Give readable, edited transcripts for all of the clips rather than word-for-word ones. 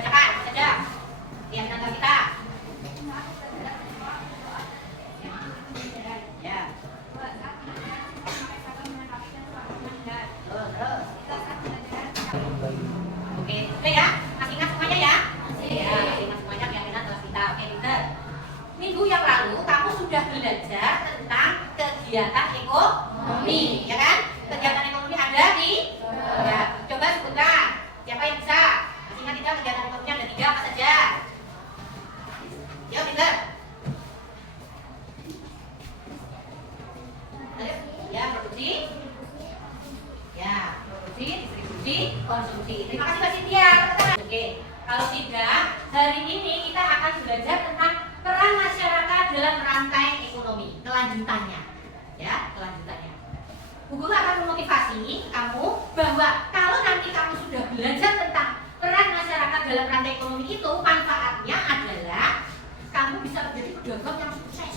dibacakan saja. Lihat tanda kita. Ya. Terus. Oke, udah ya? Masih ingat semuanya ya? Ya, masih ingat semuanya keyakinan dalam kita. Oke, pinter. Minggu yang lalu kamu sudah belajar tentang kegiatan ekonomi, ya kan? Kegiatan ekonomi ada di ya, coba sebutkan. Siapa yang bisa? Masih ingat tidak kegiatan ekonomi ada 3 apa saja? Yuk, pinter. Ya, produksi. Ya, produksi, distribusi, konsumsi. Terima kasih Mbak Cynthia. Oke, kalau tidak, hari ini kita akan belajar tentang peran masyarakat dalam rantai ekonomi. Kelanjutannya, ya, kelanjutannya. Bu Guru akan memotivasi kamu bahwa kalau nanti kamu sudah belajar tentang peran masyarakat dalam rantai ekonomi itu, manfaatnya adalah kamu bisa menjadi pedagang yang sukses,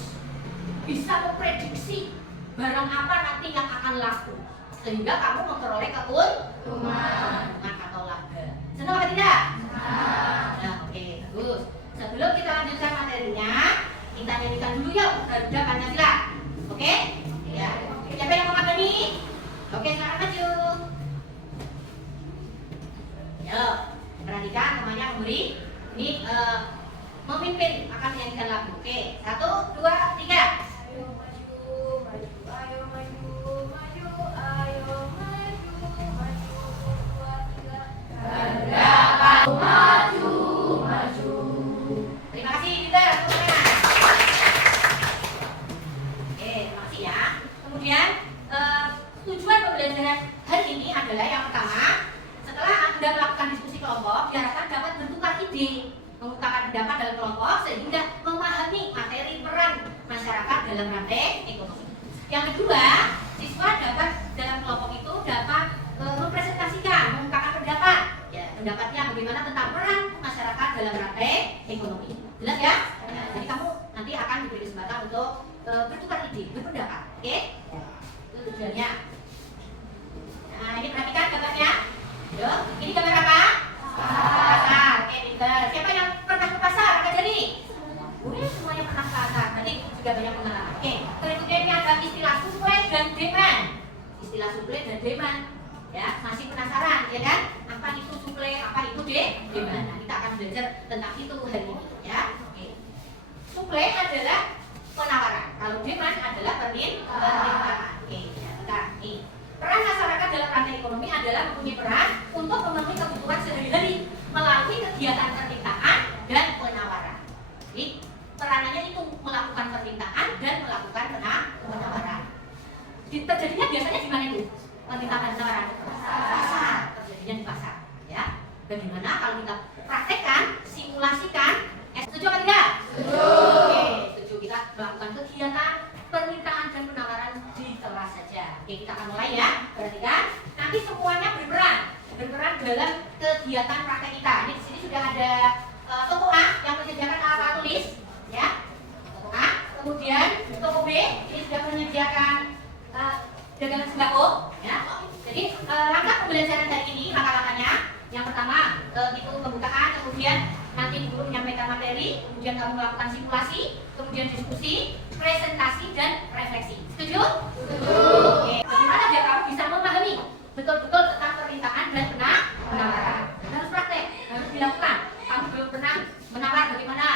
bisa memprediksi barang apa nanti yang akan laku, sehingga kamu memperoleh keuntungan atau laba. Senang atau tidak? Nah, oke, bagus. Sebelum kita lanjutkan materinya, kita nyanyikan dulu yuk Garuda Pancasila. Oke? Ya. Siapa yang mau nih? Oke, sekarang maju. Yuk, perhatikan temannya memberi. Ini memimpin akan menyanyikan lagu. Oke, 1, 2, 3. Ayo maju, maju, ayo maju, maju, ayo maju, maju, 2, 3. Garuda maju, maju. Terima kasih, Dinda. Oke, terima kasih ya. Kemudian tujuan pembelajaran hari ini adalah yang pertama, setelah Anda melakukan diskusi kelompok, diharapkan dapat bertukar ide, mengungkapkan pendapat dalam kelompok sehingga memahami materi peran masyarakat dalam rantai ekonomi. Yang kedua, siswa dapat dalam kelompok itu dapat mempresentasikan, mengungkapkan pendapat, ya, pendapatnya bagaimana tentang peran masyarakat dalam rantai ekonomi. Jelas ya? Nah, jadi kamu nanti akan diberi kesempatan untuk bertukar ide, berpendapat. Oke? Itu tujuannya. Nah, ini perhatikan gambarnya. Yuk, ini gambar apa? Pasar. Oke, pinter. Siapa yang pernah ke pasar? Angkat jari. Semuanya pernah ke pasar. Berarti juga banyak pengalaman. Oke, berikutnya ini ada istilah suplai dan demand. Istilah suplai dan demand. Ya, masih penasaran, ya kan? Apa itu suplai, apa itu demand? Nah, kita akan belajar tentang itu hari ini, ya. Oke. Suplai adalah penawaran. Kalau demand adalah permintaan. Oke, ya, bentar. Nih. Peran masyarakat dalam rantai ekonomi adalah mempunyai peran untuk memenuhi kebutuhan sehari-hari melalui kegiatan permintaan dan penawaran. Jadi, peranannya itu melakukan permintaan dan melakukan penawaran. Terjadinya biasanya di mana itu? Permintaan dan penawaran? Pasar. Terjadinya di pasar, ya. Bagaimana kalau kita praktekkan, simulasikan? Setuju atau tidak? Setuju. Oke, setuju. Kita melakukan kegiatan permintaan dan penawaran di kelas saja. Oke, kita akan mulai ya. Perhatikan, nanti semuanya berperan dalam kegiatan praktek kita. Ini di sini sudah ada toko A yang menyediakan alat tulis, ya. Toko A. Kemudian toko B ini sudah menyediakan dagangan sembako, ya. Jadi langkah pembelajaran hari ini, langkah-langkahnya, yang pertama itu pembukaan, kemudian nanti guru menyampaikan materi, kemudian kamu melakukan simulasi, kemudian diskusi, presentasi dan refleksi. Setuju? Setuju. Oke. Bagaimana biar kamu bisa memahami betul-betul tentang permintaan dan penawaran? Harus praktek, harus dilakukan. Kamu belum pernah menawar, bagaimana?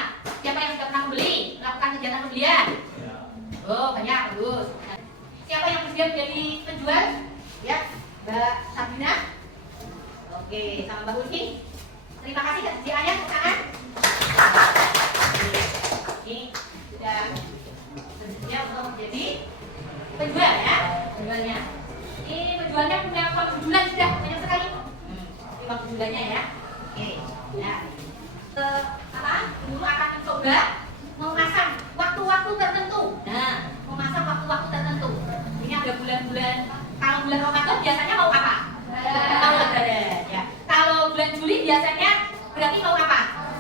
Siapa yang sudah pernah membeli? Melakukan kegiatan pembelian? Oh, banyak, bagus. Siapa yang bersedia menjadi penjual? Ya, Mbak Sabrina. Oke, sama Mbak Ulfi. Terima kasih kesediaannya, tangan. Ini sudah bersedia untuk menjadi penjual, ya, penjualnya. Ini penjualnya punya uang bulan sudah banyak sekali. Ini uang bulannya, ya. Oke, ya. Guru akan mencoba memasang waktu-waktu tertentu. Nah, memasang waktu-waktu tertentu. Ini ada bulan-bulan. Kalau bulan Ramadan biasanya mau apa? Mau lebaran, ya. Kalau bulan Juli biasanya berarti mau apa?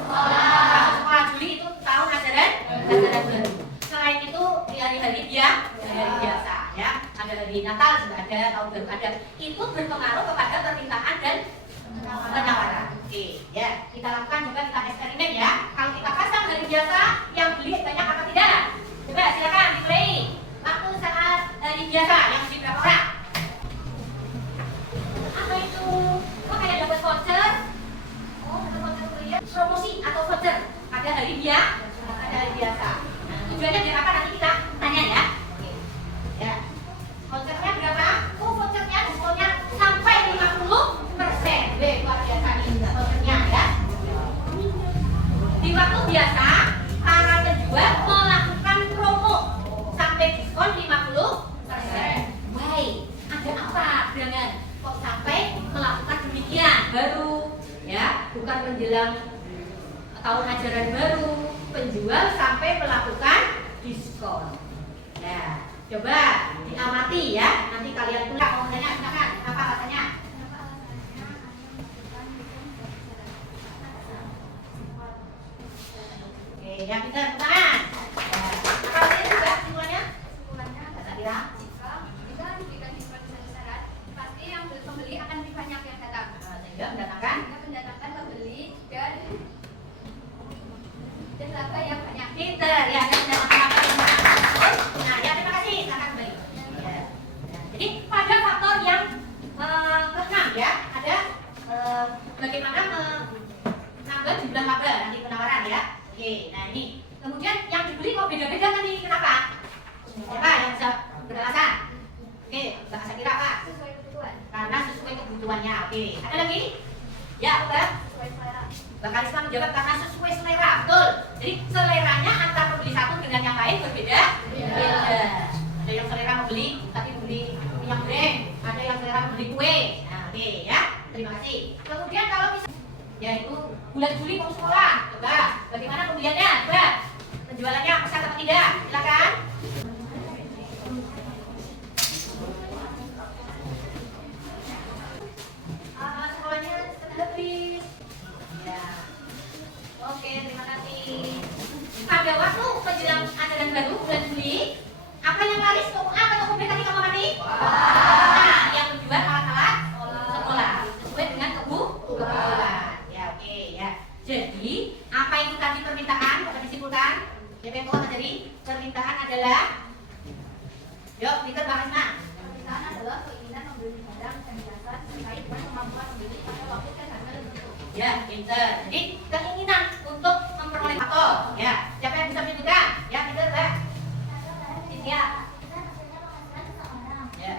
Kalau sekolah Juli itu tahun ajaran baru. Selain itu di hari-hari biasa, ya. Ada hari Natal juga ada, tahun baru ada. Itu berpengaruh kepada permintaan dan penawaran. Oke, ya. Kita lakukan coba kita eksperimen ya. Kalau kita pasang hari biasa, yang beli banyak apa tidak? Coba silakan dimulai. Waktu saat hari biasa yang beli berapa orang? Apa itu? Kok kayak dapat voucher? Oh, dapat voucher kuliah. Promosi atau voucher pada hari biasa. Pada hari biasa. Nah, tujuannya biar apa? Nanti kita tanya ya. Oke. Ya. Vouchernya berapa? Oh, vouchernya diskonnya sampai 50%. Luar biasa nih vouchernya ya. Di waktu biasa, para penjual melakukan promo sampai diskon 50%. Baik, ada apa dengan kok sampai melakukan demikian? Baru ya, bukan menjelang tahun ajaran baru, penjual sampai melakukan diskon. Nah, coba diamati ya. Nanti kalian tulis mau tanya silakan. Apa alasannya? Oke, yang kita tangan. Apa alasannya juga semuanya? Kesimpulannya adalah Tidak. jika diberikan diskon besar-besaran, pasti yang pembeli akan lebih banyak yang datang. Sehingga mendatangkan Sehingga mendatangkan pembeli dan laba yang banyak. pinter ya, dan mendatangkan apa yang banyak. Nah, ya terima kasih. Silakan kembali. Ya. Jadi pada faktor yang keenam ya, ada bagaimana menambah jumlah laba nanti penawaran ya. Oke, nah ini kemudian yang dibeli kok beda-beda tadi, kenapa? Siapa yang bisa beralasan? Oke, bahasa kira apa? Sesuai kebutuhan. Karena sesuai kebutuhannya. Oke, ada lagi? Ya, apa? Sesuai selera. Bakal Islam menjawab karena sesuai selera. Betul. Jadi seleranya antara pembeli satu dengan yang lain berbeda. Beda. Ada yang selera membeli tapi membeli minyak goreng. Ada yang selera membeli kue. Nah, oke ya. Terima kasih. Kemudian kalau bisa, yaitu bulan Juli mau sekolah. Coba bagaimana pembeliannya? Coba penjualannya pesat atau tidak? Silakan. Sekolahnya habis. Ya. Oke, terima kasih. Pada waktu menjelang ajaran baru bulan Juli, apa yang laris? Toko A atau toko B tadi kamu mati? Nah, yang menjual alat-alat sekolah sesuai dengan kebutuhan. Ya, oke ya. Jadi, apa itu tadi permintaan? Dapat disimpulkan. DPO jadi permintaan adalah, yuk kita bahas nah. Permintaan adalah keinginan membeli barang dan jasa terkait dengan kemampuan membeli pada waktu dan harga tertentu. Ya, pinter. Jadi keinginan untuk memperoleh atau ya. Siapa yang bisa menyebutkan? Ya, pinter, Mbak. Ya. Ya.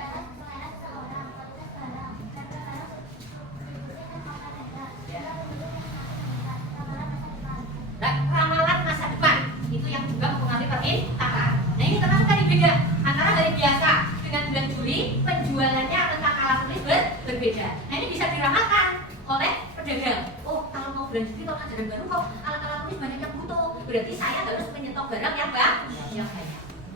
Nah, ramalan masa depan itu yang juga mempengaruhi permintaan. Nah, ini termasuk tadi beda antara hari biasa dengan bulan Juli, penjualannya tentang alat tulis berbeda. Nah, ini bisa diramalkan oleh pedagang. Oh, kalau mau bulan Juli tahun ajaran baru kok alat-alat tulis banyak yang butuh. Berarti saya harus menyetok barang yang banyak.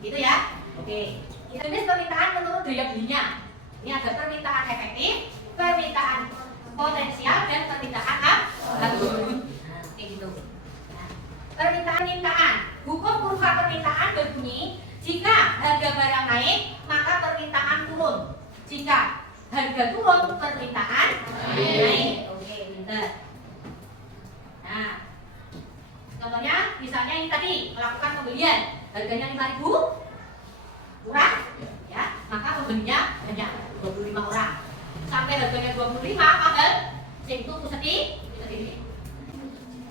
Gitu ya. Oke. Jenis permintaan menurut daya belinya. Ini ada permintaan efektif, permintaan potensial, dan permintaan absolut. Nah, kayak gitu. Permintaan. Hukum kurva permintaan berbunyi, jika harga barang naik, maka permintaan turun. Jika harga turun, permintaan naik. Oke, pinter. Nah, contohnya misalnya ini tadi melakukan pembelian, harganya 5.000, murah, ya, maka pembelinya banyak, 25 orang. Sampai harganya 25, mahal, itu sedih.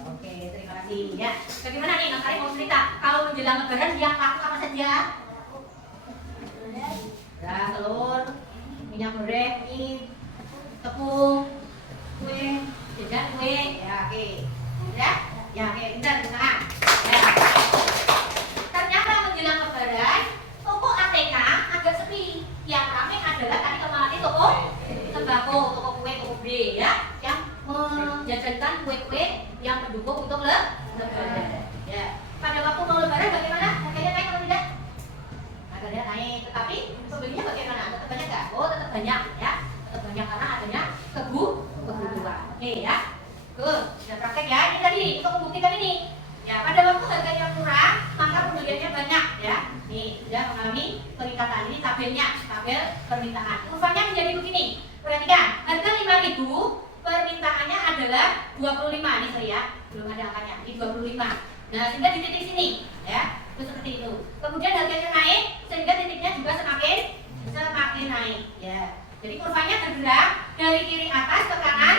Oke, terima kasih ya. Bagaimana nih, Mas Arif mau cerita? Kalau menjelang lebaran yang laku apa saja? Beras, telur, minyak goreng, mie, tepung, kue, jajan kue, ya oke. Ya oke, bentar, bentar. Ya. Ternyata menjelang lebaran, toko ATK agak sepi. Yang ramai adalah tadi kemarin toko sembako, toko kue, toko B ya, yang menjajankan kue-kue yang mendukung untuk lebaran. Ya. Pada waktu mau lebaran bagaimana? Harganya naik atau tidak? Harganya naik, tetapi pembelinya bagaimana? Tetap banyak nggak? Oh, tetap banyak ya. Tetap banyak karena adanya kebutuhan. Oke ya. Tuh, sudah praktek ya. Ini tadi untuk membuktikan ini. Ya, pada waktu harganya murah, maka pembeliannya banyak ya. Nih, sudah mengalami peningkatan. Ini tabelnya, tabel permintaan. Kurvanya menjadi begini. Perhatikan, harga 5.000, permintaannya adalah 25 nih sorry ya, belum ada angkanya, ini 25. Nah sehingga di titik sini ya, itu seperti itu. Kemudian harganya naik sehingga titiknya juga semakin naik ya. Jadi kurvanya bergerak dari kiri atas ke kanan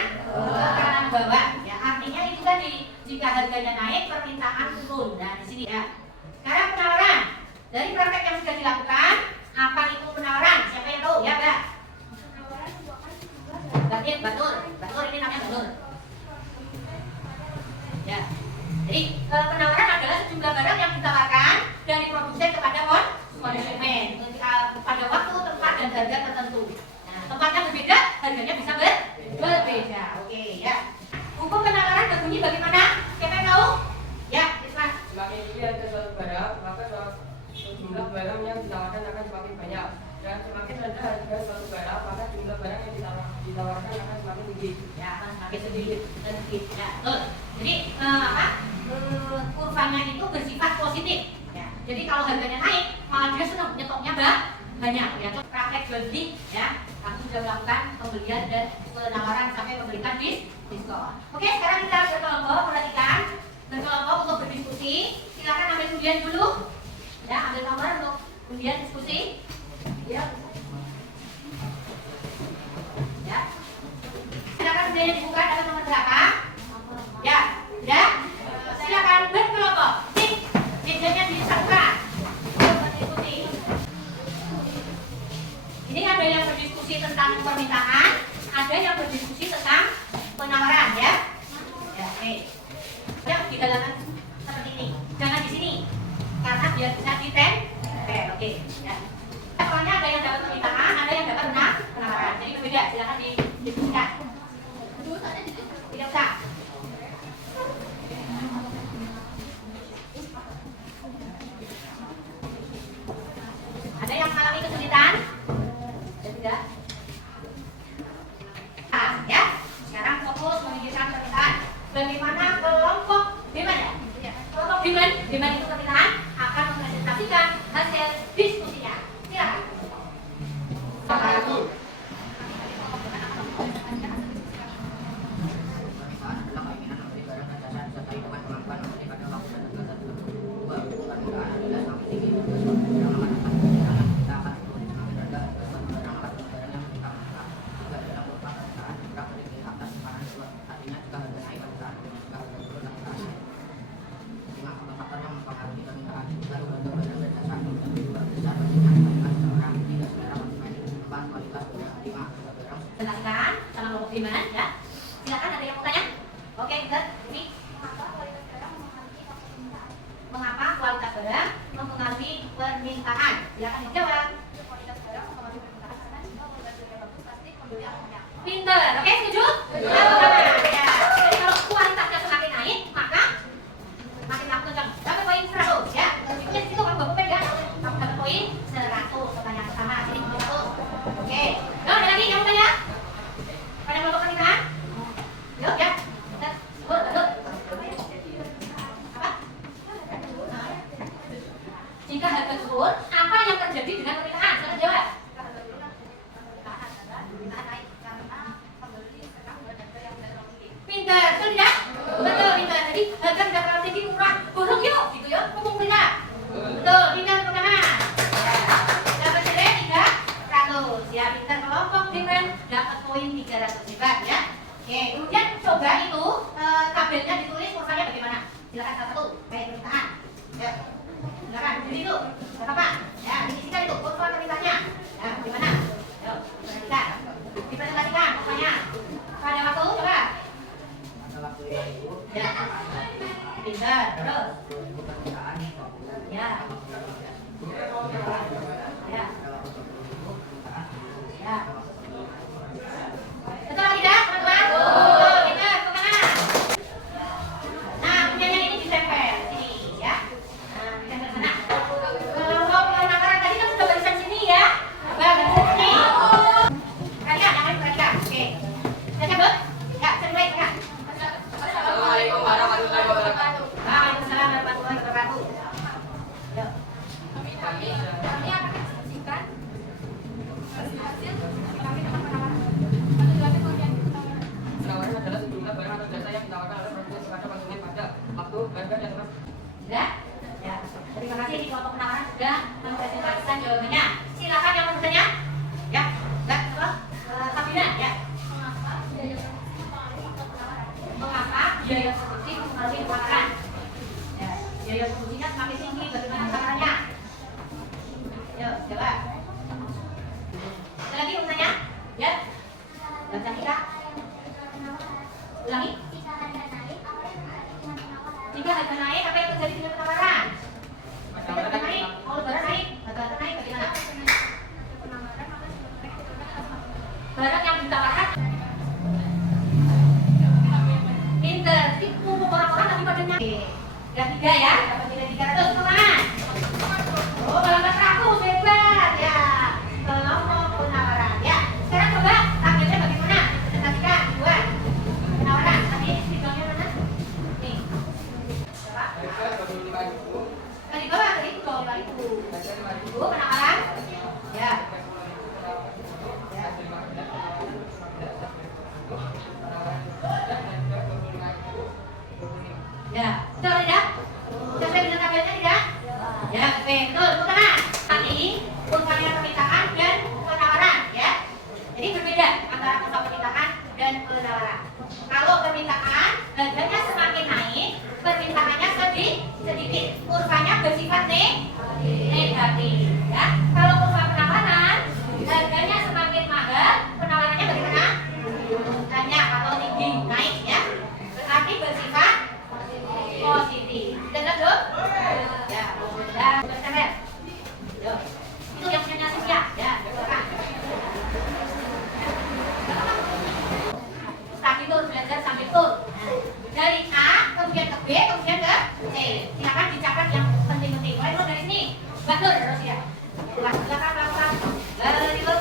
bawah ya. Artinya itu tadi, jika harganya naik permintaan turun. Nah di sini ya. Sekarang penawaran dari praktek yang sudah dilakukan, apa itu penawaran? Siapa yang tahu ya Mbak? Berarti batur ini namanya batur. Ya. Jadi penawaran adalah sejumlah barang yang ditawarkan dari produsen kepada konsumen pada waktu, tempat dan harga tertentu. Nah, tempatnya berbeda, harganya bisa berbeda. Oke ya. Hukum penawaran berbunyi bagaimana? Siapa yang tahu? Ya, Isma. Semakin tinggi harga suatu barang, maka jumlah barang yang ditawarkan akan semakin banyak. Dan semakin rendah harga suatu barang, maka jumlah barang yang ditawarkan akan semakin tinggi. Ya, akan semakin sedikit. Ya, betul. Jadi kurvanya itu bersifat positif. Ya. Jadi kalau harganya naik, malah dia senang nyetoknya banyak. Ya, praktek jual beli, ya, kami sudah melakukan pembelian dan penawaran sampai memberikan diskon. Oke, sekarang kita berkelompok, perhatikan berkelompok untuk berdiskusi. Silakan ambil undian dulu. Ya, ambil nomor untuk undian diskusi. Ya. Ya. Silakan undiannya dibuka dalam nomor berapa? Ya, sudah. Silakan berkelompok. Mejanya disatukan untuk berdiskusi. Ini ada yang berdiskusi tentang permintaan, ada yang berdiskusi tentang penawaran, ya. Ya, oke. Ya, di dalam seperti ini. Jangan di sini, karena biar bisa ditempel. Oke, ya. Soalnya ada yang dapat permintaan, ada yang dapat penawaran. Jadi berbeda. Silakan didiskusikan. Tidak usah. Ada yang mengalami kesulitan? Tidak. Ya. Sekarang fokus memikirkan permintaan. Bagaimana kelompok demand ya? Kelompok demand itu permintaan akan mempresentasikan hasil diskusinya. Silakan. Jelaskan sama kelompok demand ya. Silakan, ada yang mau tanya? Oke, good. Ini mengapa kualitas barang mempengaruhi permintaan? Silakan dijawab. Pinter, oke, setuju? Ya. Jadi kalau kualitasnya semakin naik, maka makin laku kencang. Dapat poin 100 ya. Itu di situ kalau Bapak pegang, kamu dapat poin 100. Pertanyaan pertama, jadi 100. Oke. Nah, ada lagi yang mau tanya? Pada kelompok permintaan? Yuk, ya. Lanjut. Apa? Jika harga turun, apa yang terjadi dengan permintaan? Silakan jawab. Pintar, betul tidak? Betul, pintar. Jadi harga tidak terlalu tinggi, murah, buruk yuk, gitu ya. Ngomong tidak? Betul, pintar pertama. Dapat CD 300. Ya, pintar kelompok demand dapat poin 300 hebat ya. Oke, kemudian coba itu tabelnya ditulis kurvanya bagaimana? Silakan satu, kayak permintaan. Ya, silakan jadi itu. Apa? Ya, diisikan itu kurva permintaannya. Ya, bagaimana? Yuk, perhatikan. Dipresentasikan kurvanya. Pada waktu coba. Ya, pintar, terus. Ya. Ya. Ya. Betul tidak, teman-teman? Betul, pintar, bagaimana? Nah, punyanya ini ditempel sini, ya. Nah, ditempel sana. Kelompok penawaran tadi kan sudah barisan sini ya. Barisan sini. Perhatikan, yang lain perhatikan. Oke. Sudah cabut? Ya, saya mulai, ya. Assalamualaikum warahmatullahi wabarakatuh. Waalaikumsalam warahmatullahi wabarakatuh. Sudah? Ya. Terima kasih di kelompok penawaran sudah mempresentasikan jawabannya. Silakan yang mau bertanya. Ya. Enggak, apa? Kabina, ya. Mengapa biaya produksi mempengaruhi penawaran? Ya, biaya produksinya semakin tinggi, bagaimana caranya? Ayo, coba. Ada lagi bertanya? Ya. Baca kita. Ulangi. Jika harga naik, apa yang terjadi dengan penawaran? Harga naik, mau lebaran naik, harga naik bagaimana? Barang yang ditawarkan pinter, mumpung orang-orang lagi pada nyari. Yang 3 ya, dapat nilai 300 teman. Oh, kalau 400 hebat ya. Kelompok penawaran ya. Sekarang coba targetnya bagaimana? Presentasikan buat penawaran. Tadi sidangnya mana? Nih. Coba. Tadi bawah tadi 25.000. Penawaran. Ya. Ya, betul tidak? Selesai dengan tabelnya tidak? Ya, betul. Bukan. Nanti kurvanya permintaan dan penawaran, ya. Jadi berbeda antara kurva permintaan dan penawaran. Kalau permintaan harganya semakin naik, permintaannya sedikit. Kurvanya bersifat negatif, ya. Kalau kurva penawaran harganya semakin mahal, penawarannya bagaimana? Banyak atau tinggi, naik, ya. Berarti bersifat positif. Sudah belum? Ya, sudah sampai. Itu yang punya Sylvia. Ya, silakan. Tadi tuh belajar sampai tuh. Dari A kemudian ke B kemudian ke C. Silakan dicatat yang penting-penting. Mulai dulu dari sini. Batur terus ya. Silakan pelan-pelan. Dari dulu.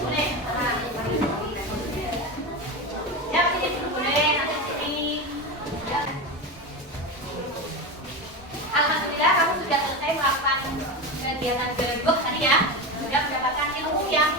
Boleh. Ya, sini dulu boleh, nanti sini. Ya. Alhamdulillah kamu sudah selesai melakukan kegiatan berbook tadi ya. Sudah mendapatkan ilmu yang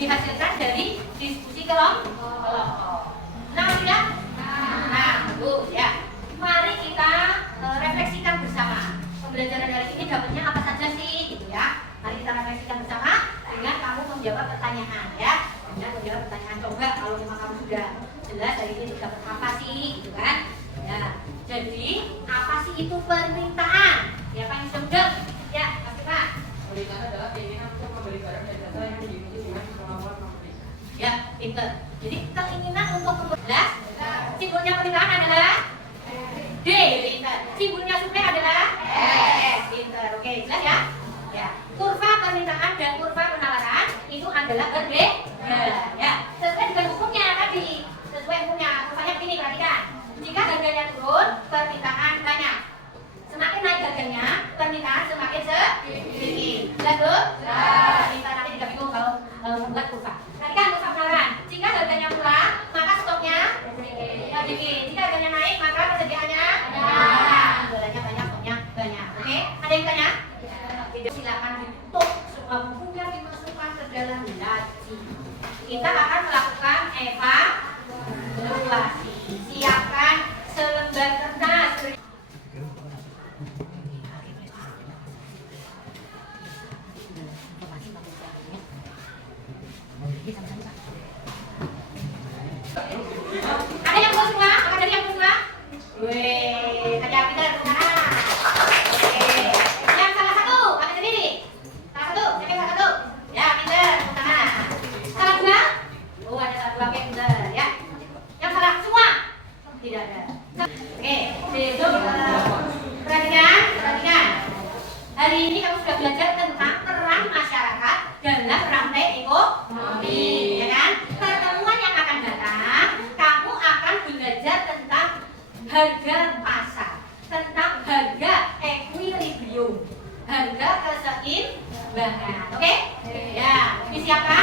dihasilkan dari diskusi kelompok. Nah, sudah? Nah, bagus ya. Mari kita refleksikan bersama. Pembelajaran dari ini dapatnya apa saja sih, gitu ya. Mari kita refleksikan bersama dengan kamu menjawab pertanyaan ya. Dengan menjawab pertanyaan, coba kalau memang kamu sudah jelas dari ini dapat apa sih, gitu kan? Ya. Jadi apa sih itu permintaan? Ya, Pak Yusuf. Ya, Mas Pak. Permintaan adalah keinginan untuk membeli barang dan jasa yang diikuti dengan kemampuan membeli. Ya, pinter. Jadi keinginan untuk membelas. Simbolnya permintaan adalah D, pinter. Simbolnya suplai adalah S, pinter. Oke, jelas ya? Ya. Kurva permintaan dan kurva penawaran itu adalah berbeda. Ya. Sesuai dengan hukumnya tadi. Sesuai hukumnya. Kurvanya begini, perhatikan. Jika harganya turun, permintaan banyak. Semakin naik harganya, permintaan semakin sedikit. Jelas belum? Permintaan nanti tidak bingung kalau membuat kurva. Perhatikan kurva penawaran. Jika harganya murah, maka stoknya sedikit. Jika harganya naik, maka persediaannya banyak. Jualannya banyak, stoknya banyak. Oke? Ada yang tanya? Tidak, silakan ditutup semua bukunya dimasukkan ke dalam laci. Kita akan melakukan evaluasi. Siapkan selembar kertas. Ada yang mau semua? Apa dari yang mau semua? Wih, ada pintar kemana? Oke. Yang salah satu, ambil sendiri. Salah satu, siapa yang salah satu? Ya, pintar kemana? Salah dua? Oh, ada salah dua, oke pintar ya. Yang salah semua? Tidak ada. Oke, besok perhatikan. Hari ini kamu sudah belajar tentang peran masyarakat dalam rantai ekonomi, ya kan? Pertemuan yang akan datang, kamu akan belajar tentang harga pasar, tentang harga equilibrium, harga keseimbangan. Oke? Ya, disiapkan.